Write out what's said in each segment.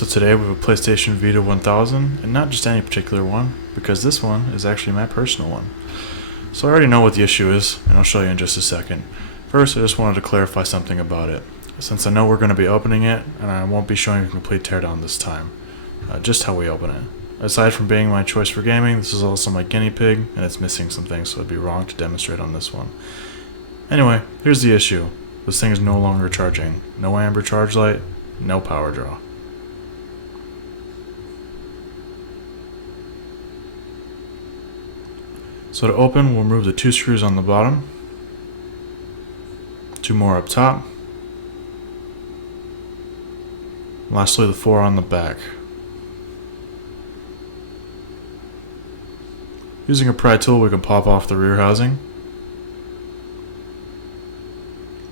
So today we have a PlayStation Vita 1000, and not just any particular one, because this one is actually my personal one. So I already know what the issue is, and I'll show you in just a second. First, I just wanted to clarify something about it, since I know we're going to be opening it, and I won't be showing a complete teardown this time. Just how we open it. Aside from being my choice for gaming, this is also my guinea pig, and it's missing some things, so it'd be wrong to demonstrate on this one. Anyway, here's the issue. This thing is no longer charging. No amber charge light, no power draw. So to open, we'll remove the 2 screws on the bottom, 2 more up top, lastly the 4 on the back. Using a pry tool, we can pop off the rear housing,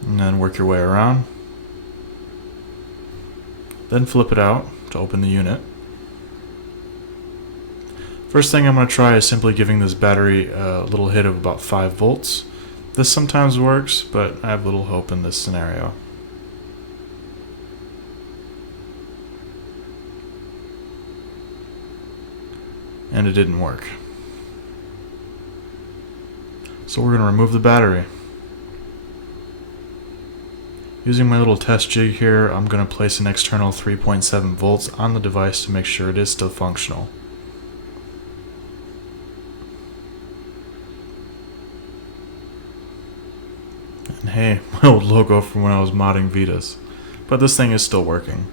and then work your way around. Then flip it out to open the unit. First thing I'm going to try is simply giving this battery a little hit of about 5 volts. This sometimes works, but I have little hope in this scenario. And it didn't work. So we're going to remove the battery. Using my little test jig here, I'm going to place an external 3.7 volts on the device to make sure it is still functional. And hey, my old logo from when I was modding Vitas. But this thing is still working.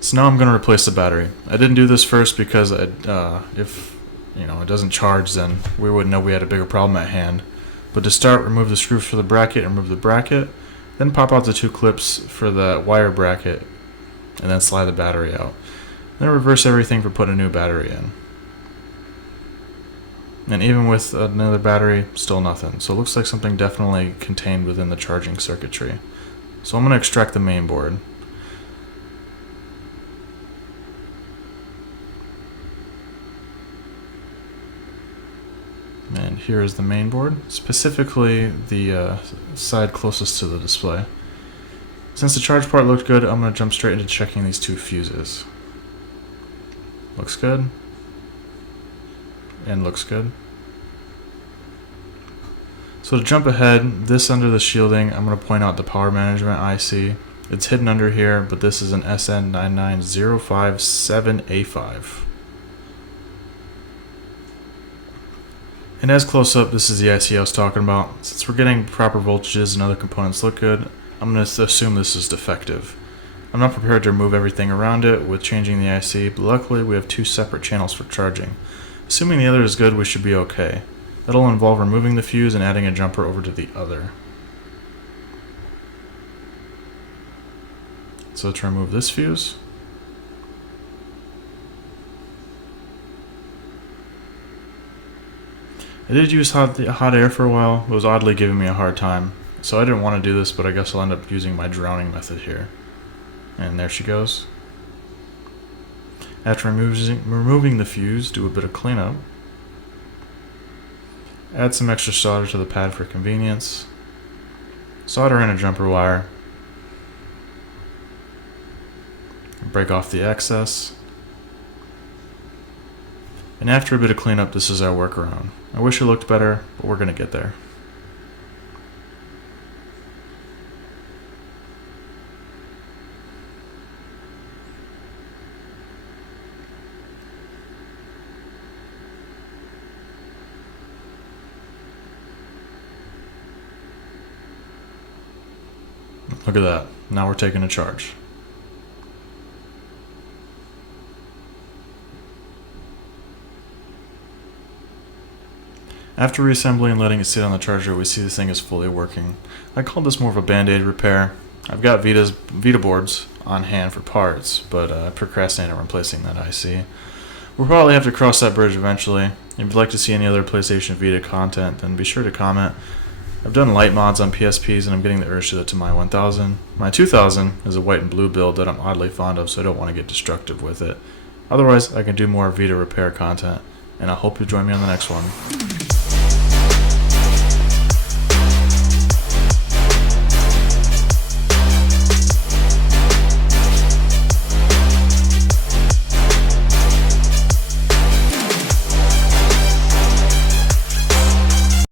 So now I'm going to replace the battery. I didn't do this first because if it doesn't charge, then we wouldn't know we had a bigger problem at hand. But to start, remove the screws for the bracket and remove the bracket, then pop out the 2 clips for the wire bracket, and then slide the battery out. Then reverse everything for putting a new battery in. And even with another battery, still nothing. So it looks like something definitely contained within the charging circuitry. So I'm going to extract the main board. And here is the main board, specifically the side closest to the display. Since the charge part looked good, I'm going to jump straight into checking these 2 fuses. Looks good. And looks good. So to jump ahead, this under the shielding, I'm going to point out the power management IC. It's hidden under here, but this is an SN99057A5. And as close up, this is the IC I was talking about. Since we're getting proper voltages and other components look good, I'm going to assume this is defective. I'm not prepared to remove everything around it with changing the IC, but luckily we have 2 separate channels for charging. Assuming the other is good, we should be okay. That'll involve removing the fuse and adding a jumper over to the other. So to remove this fuse, I did use hot air for a while. It was oddly giving me a hard time. So I didn't want to do this, but I guess I'll end up using my drowning method here. And there she goes. After removing the fuse, do a bit of cleanup. Add some extra solder to the pad for convenience. Solder in a jumper wire. Break off the excess. And after a bit of cleanup, this is our workaround. I wish it looked better, but we're going to get there. Look at that. Now we're taking a charge. After reassembling and letting it sit on the charger, we see this thing is fully working. I call this more of a band-aid repair. I've got Vita boards on hand for parts, but I procrastinated on replacing that IC. We'll probably have to cross that bridge eventually. If you'd like to see any other PlayStation Vita content, then be sure to comment. I've done light mods on PSPs, and I'm getting the urge to do that to my 1000. My 2000 is a white and blue build that I'm oddly fond of, so I don't want to get destructive with it. Otherwise, I can do more Vita repair content, and I hope you join me on the next one.